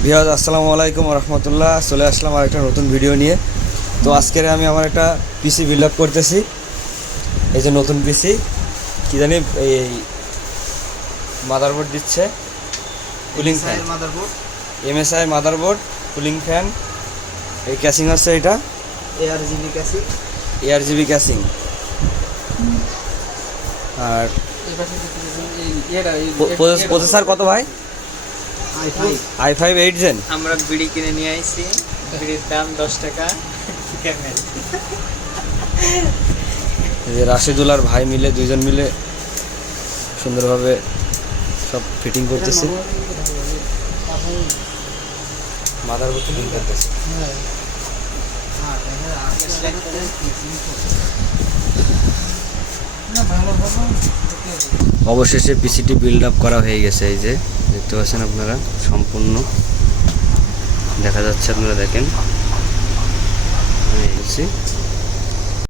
Viewers আসসালামু আলাইকুম রহমতুল্লাহ। চলে আসলাম আর একটা নতুন ভিডিও নিয়ে। তো আজকের আমি আমার একটা পিসি বিল্ড আপ করতেছি। এই যে নতুন পিসি, কি জানি এই মাদারবোর্ড দিচ্ছে, cooling fan, MSI motherboard, cooling fan, এই ক্যাসিং হচ্ছে এটা এআরজিবি ক্যাসিং। আর প্রসেসর কত ভাই? i5 8 gen. আমরা বিড়ি কিনে নিয়ে আইছি, বিড়ির দাম 10 টাকা। এই যে রাশেদুল আর ভাই মিলে, দুইজন মিলে সুন্দরভাবে সব ফিটিং করতেছে, মাদারবোর্ড ফিটিং করতেছে। অবশেষে পিসিটি বিল্ড আপ করা হয়ে গেছে। এই যে দেখতে পাচ্ছেন আপনারা, সম্পূর্ণ দেখা যাচ্ছে, আপনারা দেখেন।